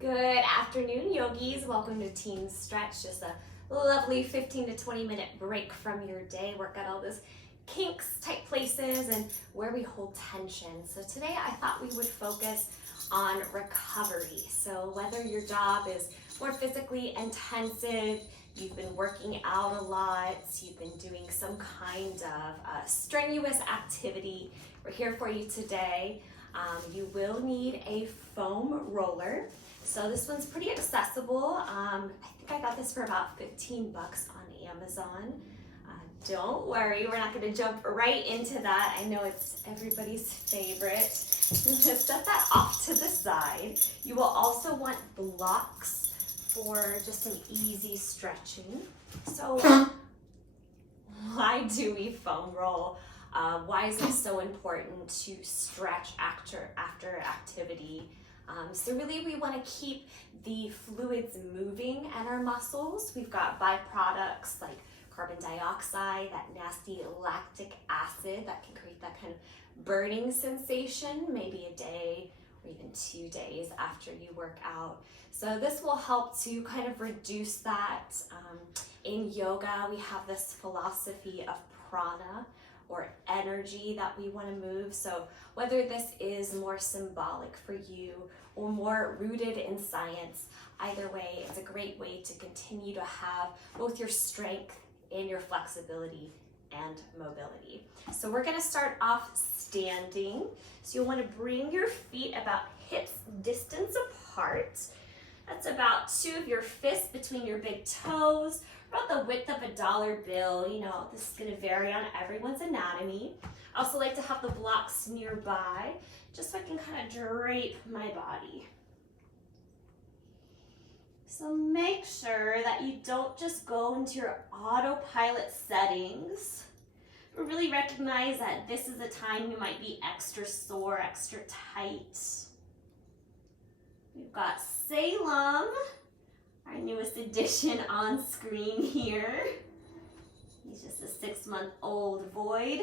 Good afternoon, yogis. Welcome to Team Stretch. Just a lovely 15 to 20 minute break from your day. Work out all those kinks, tight places, and where we hold tension. So today I thought we would focus on recovery. So whether your job is more physically intensive, you've been working out a lot, you've been doing some kind of strenuous activity, we're here for you today. You will need a foam roller. So this one's pretty accessible. I think I got this for about 15 bucks on Amazon. Don't worry, we're not going to jump right into that. I know it's everybody's favorite. Just set that off to the side. You will also want blocks for just some easy stretching. So why do we foam roll? Why is it so important to stretch after activity? So really we want to keep the fluids moving at our muscles. We've got byproducts like carbon dioxide, that nasty lactic acid that can create that kind of burning sensation, maybe a day or even 2 days after you work out. So this will help to kind of reduce that. In yoga, we have this philosophy of prana, or energy that we want to move. So whether this is more symbolic for you or more rooted in science, either way, it's a great way to continue to have both your strength and your flexibility and mobility. So we're gonna start off standing. So you'll want to bring your feet about hips distance apart. That's about 2 of your fists between your big toes, about the width of a dollar bill. You know, this is going to vary on everyone's anatomy. I also like to have the blocks nearby, just so I can kind of drape my body. So make sure that you don't just go into your autopilot settings, but really recognize that this is a time you might be extra sore, extra tight. We've got Salem, our newest addition on screen here. He's just a 6-month-old void.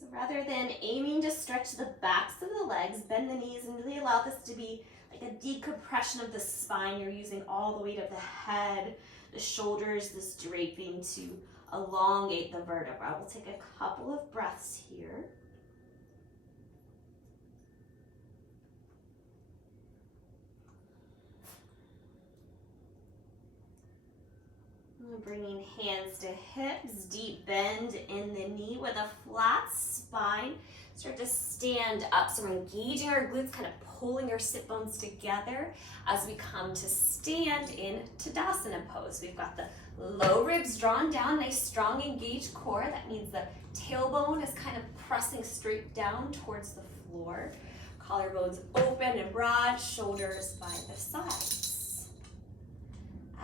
So rather than aiming to stretch the backs of the legs, bend the knees and really allow this to be like a decompression of the spine. You're using all the weight of the head, the shoulders, this draping to elongate the vertebra. We'll take a couple of breaths here. Bringing hands to hips, deep bend in the knee with a flat spine. Start to stand up. So we're engaging our glutes, kind of pulling our sit bones together as we come to stand in Tadasana pose. We've got the low ribs drawn down, nice strong engaged core. That means the tailbone is kind of pressing straight down towards the floor. Collarbones open and broad, shoulders by the sides.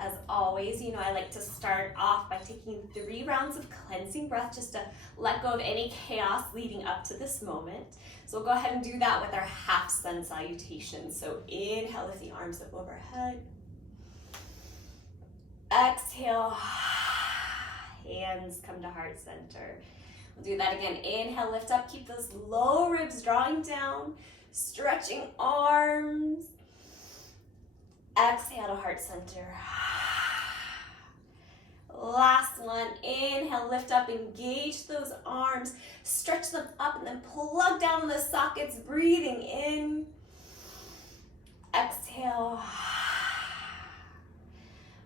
As always, you know, I like to start off by taking 3 rounds of cleansing breath just to let go of any chaos leading up to this moment. So we'll go ahead and do that with our half sun salutation. So inhale, lift the arms up overhead. Exhale, hands come to heart center. We'll do that again. Inhale, lift up, keep those low ribs drawing down, stretching arms. Exhale to heart center. Last one, inhale, lift up, engage those arms, stretch them up and then plug down in the sockets, breathing in. Exhale.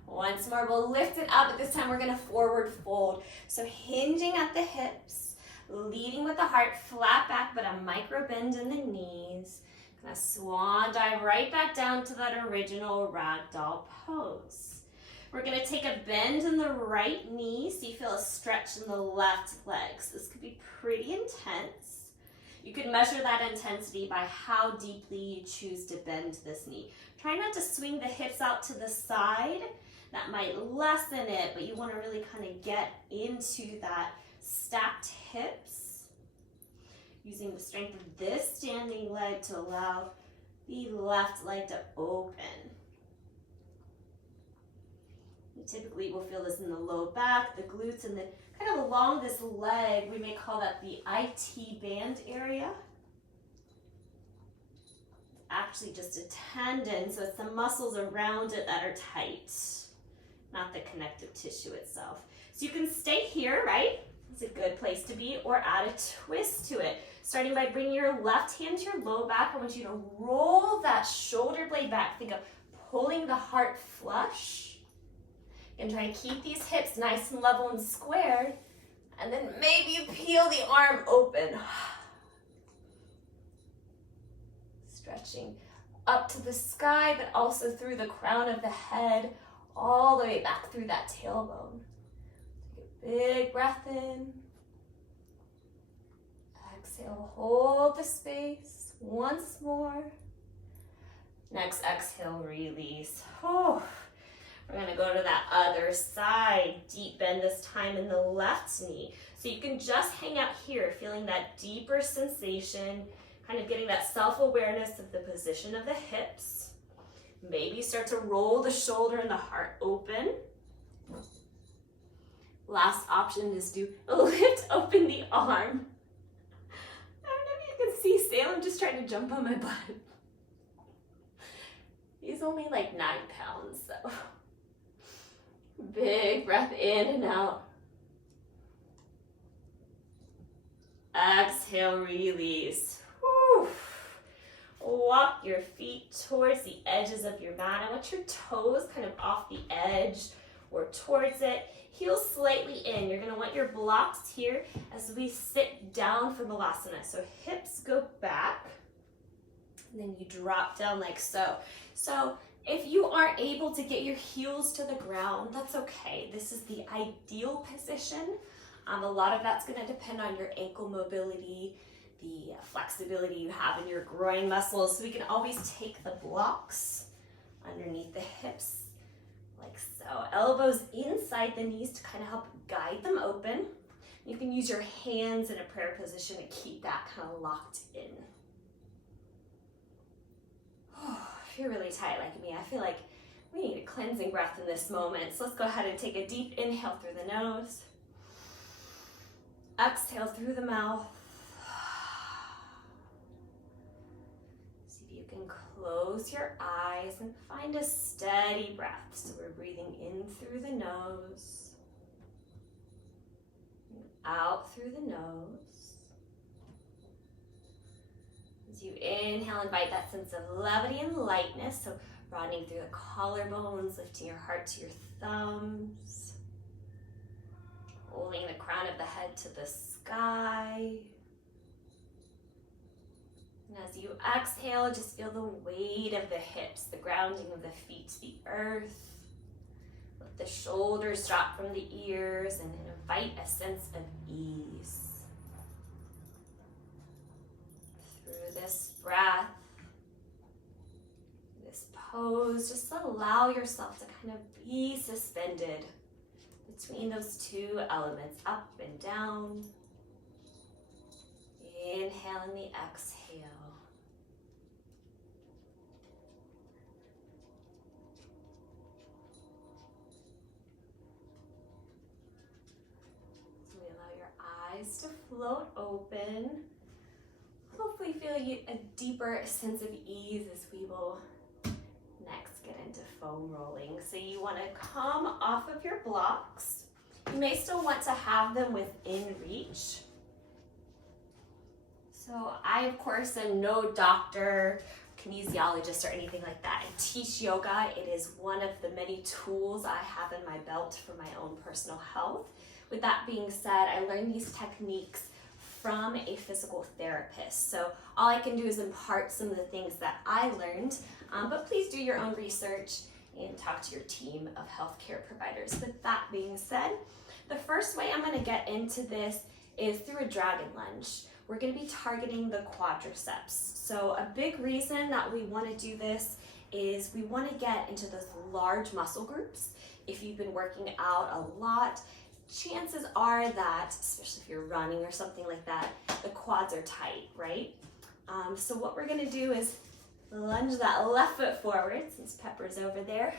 Once more, we'll lift it up, but this time we're gonna forward fold. So hinging at the hips, leading with the heart, flat back, but a micro bend in the knees. Gonna swan dive right back down to that original ragdoll pose. We're gonna take a bend in the right knee so you feel a stretch in the left leg. So this could be pretty intense. You can measure that intensity by how deeply you choose to bend this knee. Try not to swing the hips out to the side. That might lessen it, but you wanna really kind of get into that stacked hips, using the strength of this standing leg to allow the left leg to open. You typically will feel this in the low back, the glutes, and then kind of along this leg. We may call that the IT band area. actually just a tendon, so it's the muscles around it that are tight, not the connective tissue itself. So you can stay here, right? It's a good place to be, or add a twist to it. Starting by bringing your left hand to your low back. I want you to roll that shoulder blade back. Think of pulling the heart flush. And try to keep these hips nice and level and squared. And then maybe you peel the arm open. Stretching up to the sky, but also through the crown of the head, all the way back through that tailbone. Take a big breath in. Exhale, hold the space once more. Next exhale, release. Oh, we're gonna go to that other side. Deep bend this time in the left knee. So you can just hang out here, feeling that deeper sensation, kind of getting that self-awareness of the position of the hips. Maybe start to roll the shoulder and the heart open. Last option is to lift open the arm. I don't know if you can see Salem just trying to jump on my butt. He's only like 9 pounds, so. Big breath in and out. Exhale, release. Whew. Walk your feet towards the edges of your mat. I want your toes kind of off the edge or towards it. Heels slightly in. You're going to want your blocks here as we sit down for Balasana. So hips go back, and then you drop down like so. So if you aren't able to get your heels to the ground, that's okay. This is the ideal position. A lot of that's going to depend on your ankle mobility, the flexibility you have in your groin muscles. So we can always take the blocks underneath the hips like so. Elbows inside the knees to kind of help guide them open. You can use your hands in a prayer position to keep that kind of locked in. If you're really tight like me, I feel like we need a cleansing breath in this moment. So let's go ahead and take a deep inhale through the nose. Exhale through the mouth. See if you can close your eyes and find a steady breath. So we're breathing in through the nose, out through the nose. As you inhale, invite that sense of levity and lightness. So broadening through the collarbones, lifting your heart to your thumbs. Holding the crown of the head to the sky. And as you exhale, just feel the weight of the hips, the grounding of the feet to the earth. Let the shoulders drop from the ears and invite a sense of ease. Through this breath, this pose, just allow yourself to kind of be suspended between those two elements, up and down. Inhale and the exhale. So we allow your eyes to float open. Hopefully feel a deeper sense of ease as we will next get into foam rolling. So you want to come off of your blocks. You may still want to have them within reach. So I, of course, am no doctor, kinesiologist, or anything like that. I teach yoga. It is one of the many tools I have in my belt for my own personal health. With that being said, I learned these techniques from a physical therapist. So all I can do is impart some of the things that I learned, but please do your own research and talk to your team of healthcare providers. With that being said, the first way I'm going to get into this is through a dragon lunge. We're going to be targeting the quadriceps. So a big reason that we want to do this is we want to get into those large muscle groups. If you've been working out a lot, chances are that, especially if you're running or something like that, the quads are tight, right? So what we're gonna do is lunge that left foot forward, since Pepper's over there.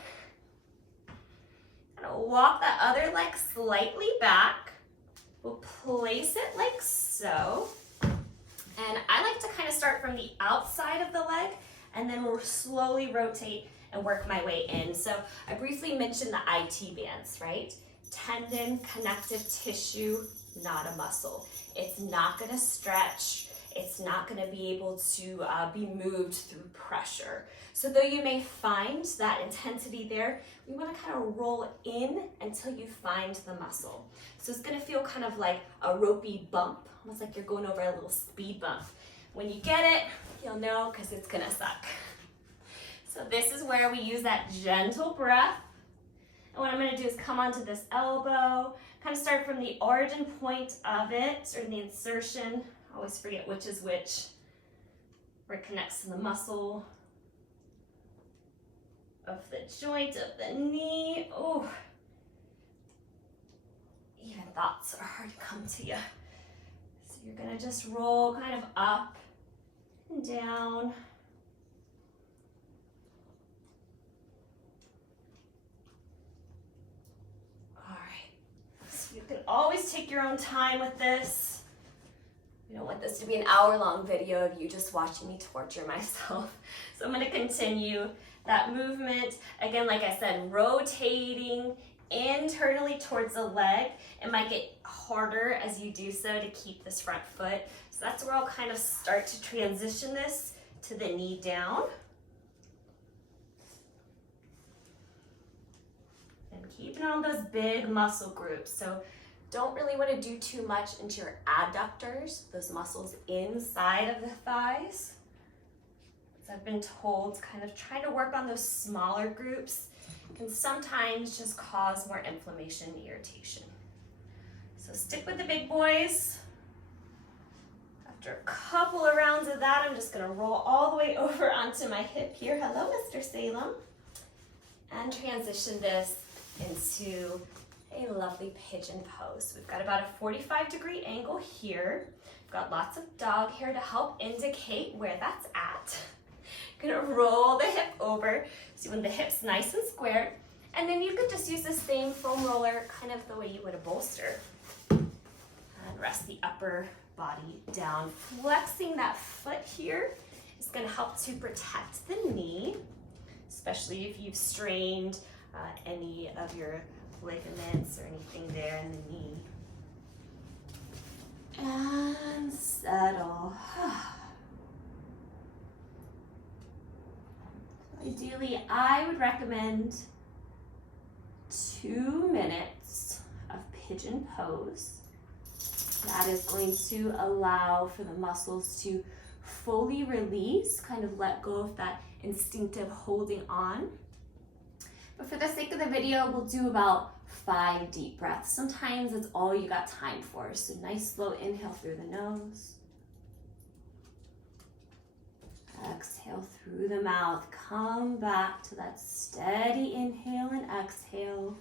Gonna walk that other leg slightly back. We'll place it like so. And I like to kind of start from the outside of the leg and then we'll slowly rotate and work my way in. So I briefly mentioned the IT bands, right? Tendon, connective tissue, not a muscle. It's not gonna stretch. It's not gonna be able to be moved through pressure. So though you may find that intensity there, we wanna kind of roll in until you find the muscle. So it's gonna feel kind of like a ropey bump, almost like you're going over a little speed bump. When you get it, you'll know because it's gonna suck. So this is where we use that gentle breath. And what I'm gonna do is come onto this elbow, kind of start from the origin point of it, or the insertion. I always forget which is which, where it connects to the muscle of the joint of the knee. Oh, even thoughts are hard to come to you. So you're gonna just roll kind of up and down. All right, so you can always take your own time with this. I don't want this to be an hour-long video of you just watching me torture myself. So I'm gonna continue that movement. Again, like I said, rotating internally towards the leg. It might get harder as you do so to keep this front foot. So that's where I'll kind of start to transition this to the knee down. And keeping on those big muscle groups. So don't really want to do too much into your adductors, those muscles inside of the thighs. As I've been told, kind of try to work on those smaller groups can sometimes just cause more inflammation and irritation. So stick with the big boys. After a couple of rounds of that, I'm just gonna roll all the way over onto my hip here. Hello, Mr. Salem. And transition this into a lovely pigeon pose. We've got about a 45-degree angle here. We've got lots of dog hair to help indicate where that's at. Gonna roll the hip over, so when the hip's nice and square, and then you could just use the same foam roller kind of the way you would a bolster. And rest the upper body down. Flexing that foot here is gonna help to protect the knee, especially if you've strained any of your ligaments or anything there in the knee. And settle. Ideally, I would recommend 2 minutes of pigeon pose. That is going to allow for the muscles to fully release, kind of let go of that instinctive holding on. But for the sake of the video, we'll do about 5 deep breaths. Sometimes it's all you got time for. So nice slow inhale through the nose. Exhale through the mouth. Come back to that steady inhale and exhale.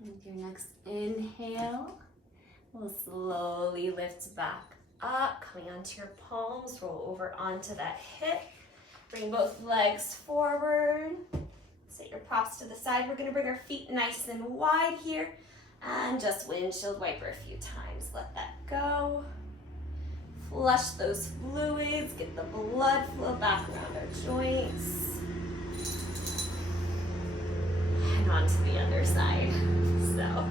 With your next inhale, we'll slowly lift back up, coming onto your palms, roll over onto that hip. Bring both legs forward. Set your props to the side. We're gonna bring our feet nice and wide here and just windshield wiper a few times. Let that go. Flush those fluids, get the blood flow back around our joints. And onto the other side. So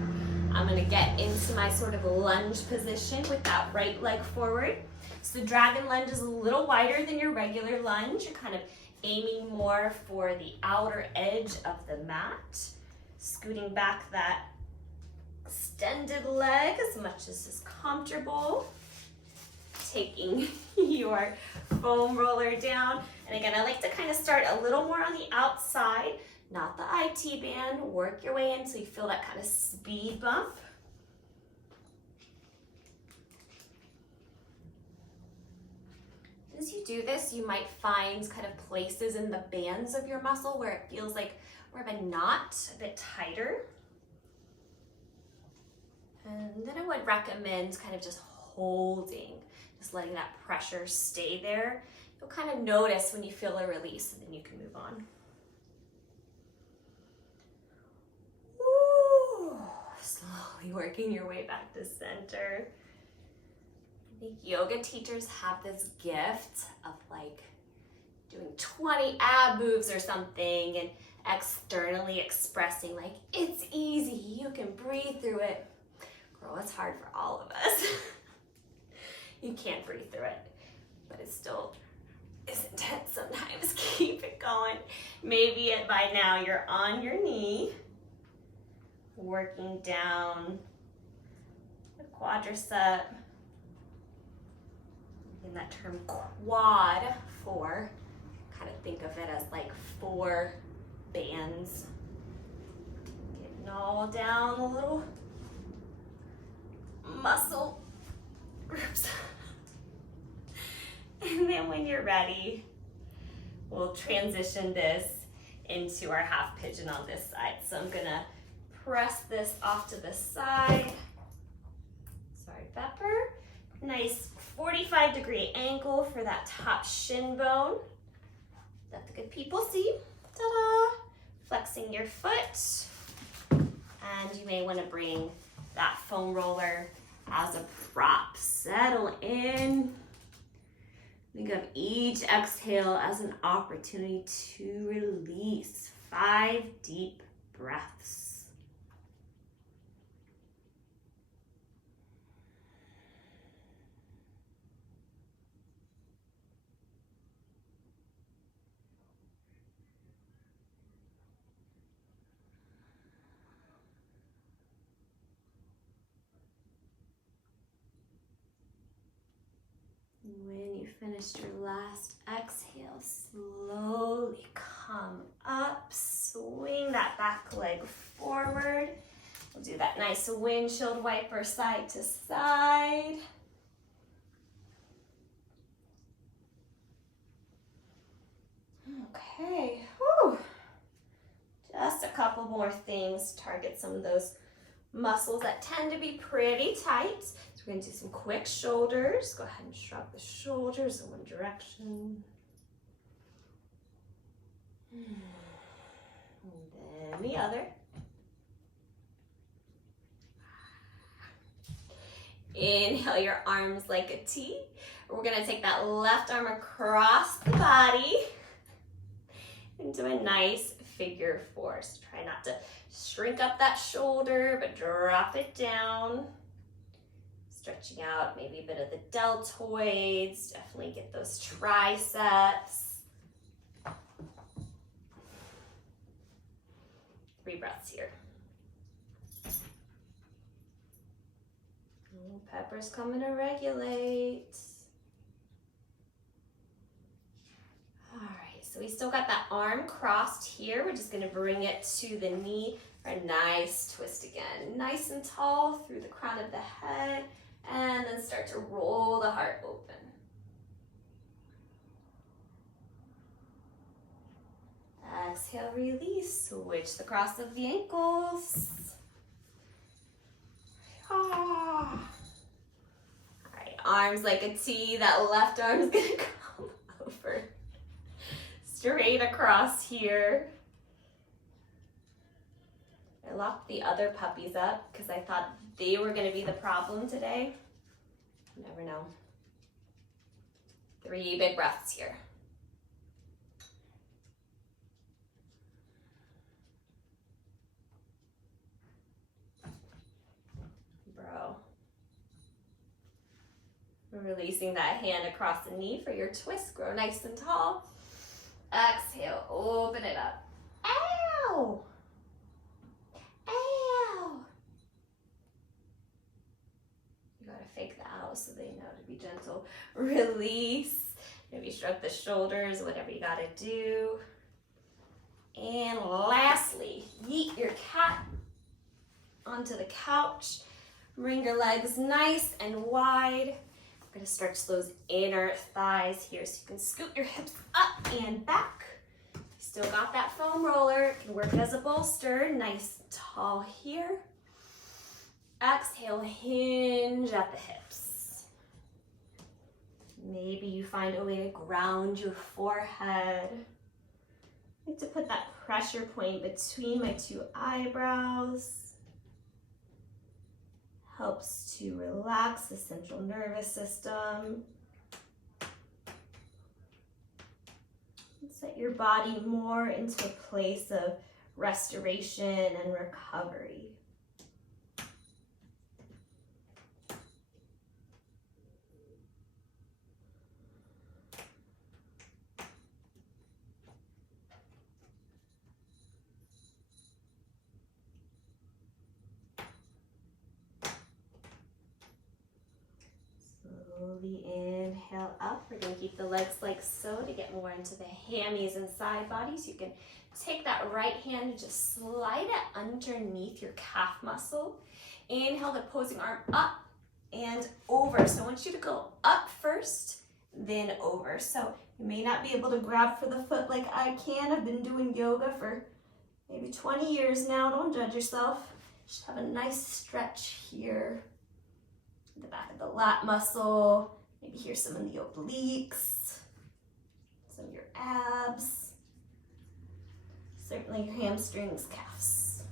I'm gonna get into my sort of lunge position with that right leg forward. So dragon lunge is a little wider than your regular lunge. You're kind of aiming more for the outer edge of the mat. Scooting back that extended leg as much as is comfortable. Taking your foam roller down. And again, I like to kind of start a little more on the outside, not the IT band. Work your way in until you feel that kind of speed bump. As you do this, you might find kind of places in the bands of your muscle where it feels like more of a knot, a bit tighter. And then I would recommend kind of just holding, just letting that pressure stay there. You'll kind of notice when you feel a release, and then you can move on. Woo. Slowly working your way back to center. I think yoga teachers have this gift of like doing 20 ab moves or something and externally expressing like, it's easy, you can breathe through it. Girl, it's hard for all of us. You can't breathe through it, but it still is intense sometimes. Keep it going. Maybe by now you're on your knee, working down the quadricep. In that term quad, 4, kind of think of it as like 4 bands. Getting all down the little muscle groups. And then when you're ready, we'll transition this into our half pigeon on this side. So I'm gonna press this off to the side. Sorry, Pepper. Nice 45-degree angle for that top shin bone. Let the good people see. Ta-da! Flexing your foot. And you may want to bring that foam roller as a prop. Settle in. Think of each exhale as an opportunity to release. 5 deep breaths. When you finished your last exhale, slowly come up, swing that back leg forward. We'll do that nice windshield wiper side to side. Okay, whew. Just a couple more things. Target some of those muscles that tend to be pretty tight. So we're gonna do some quick shoulders. Go ahead and shrug the shoulders in one direction. And then the other. Inhale your arms like a T. We're gonna take that left arm across the body into a nice figure 4. So try not to shrink up that shoulder, but drop it down. Stretching out maybe a bit of the deltoids. Definitely get those triceps. 3 breaths here. Oh, Pepper's coming to regulate. All right, so we still got that arm crossed here. We're just gonna bring it to the knee for a nice twist again. Nice and tall through the crown of the head, and then start to roll the heart open. Exhale, release. Switch the cross of the ankles. All right, arms like a T. That left arm is gonna come over. Straight across here. I locked the other puppies up because I thought they were going to be the problem today. You never know. 3 big breaths here. Bro. Releasing that hand across the knee for your twist. Grow nice and tall. Exhale, open it up. Ow! Ow! You gotta fake the ow so they know to be gentle. Release. Maybe shrug the shoulders, whatever you gotta do. And lastly, yeet your cat onto the couch. Bring your legs nice and wide. We're gonna stretch those inner thighs here so you can scoot your hips up and back. Still got that foam roller. It can work as a bolster. Nice and tall here. Exhale, hinge at the hips. Maybe you find a way to ground your forehead. I like to put that pressure point between my two eyebrows. Helps to relax the central nervous system. Set your body more into a place of restoration and recovery. Slowly inhale up. We're going to keep the legs like so to get more into the hammies and side bodies. You can take that right hand and just slide it underneath your calf muscle. Inhale the opposing arm up and over. So I want you to go up first, then over. So you may not be able to grab for the foot like I can. I've been doing yoga for maybe 20 years now. Don't judge yourself. Just have a nice stretch here. The back of the lat muscle, maybe here some in the obliques, some of your abs, certainly your hamstrings, calves.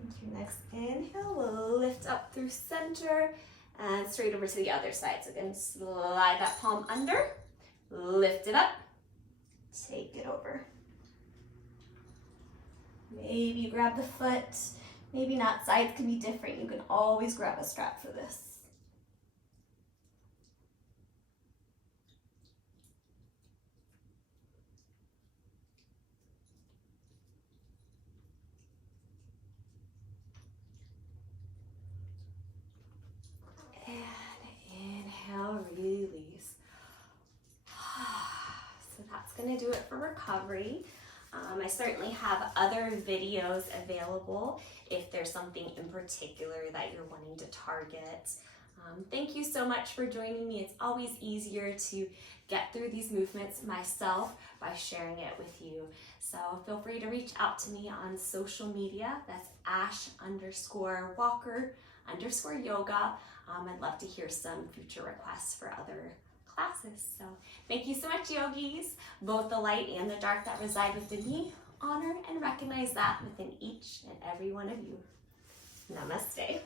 Into your next inhale, we'll lift up through center and straight over to the other side. So again, slide that palm under, lift it up, take it over. Maybe you grab the foot, maybe not. Sides can be different. You can always grab a strap for this. And inhale, release. So that's going to do it for recovery. I certainly have other videos available if there's something in particular that you're wanting to target. Thank you so much for joining me. It's always easier to get through these movements myself by sharing it with you. So feel free to reach out to me on social media. That's Ash_Walker_yoga. I'd love to hear some future requests for other classes. So thank you so much, yogis. Both the light and the dark that reside within me, honor and recognize that within each and every one of you. Namaste.